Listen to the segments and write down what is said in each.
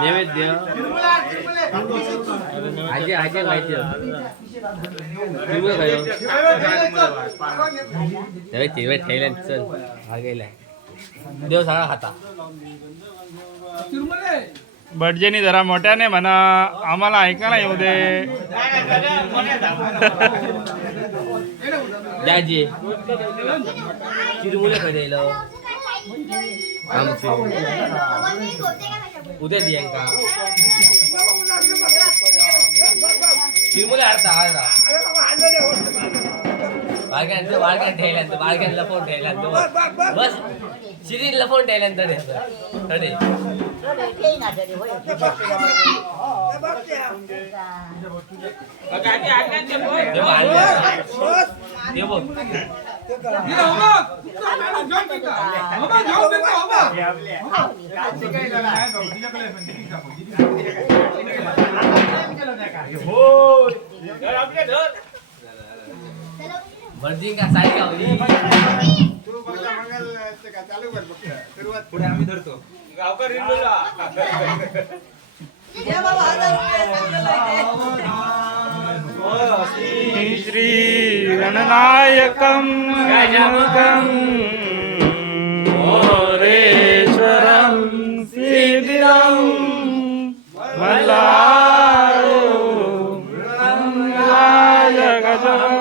नैवेद्य आजे आजे माहिती ठेवल्या चल भागेला देव सगळा खाता भटजीनी जरा मोठ्याने म्हणा आम्हाला ऐकायला येऊ दे. दाजी चिरमुले कधी आमचे उद्या दिया का चिरमुले आडता बाळग्यान ठेवल्यानंतर बाळग्यान लपवून ठेवल्यानंतर बस शिरीन लपवून ठेवल्यानंतर कडे भटजी का साडी गावली चालू कर सुरुवात पुढे आम्ही धरतो गावकर श्री गणनायकं मोरेश्वरं सिद्धिदं मल्लारो गजं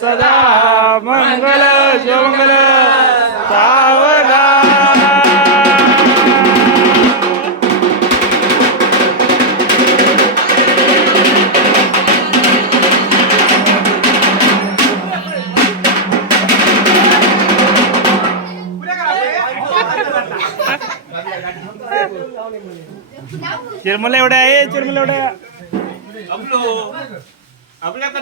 सदा मंगल मंगल सावधा. चिरमुला एवढ्या आहे चिरमुला एवढ्या आपल्याकडे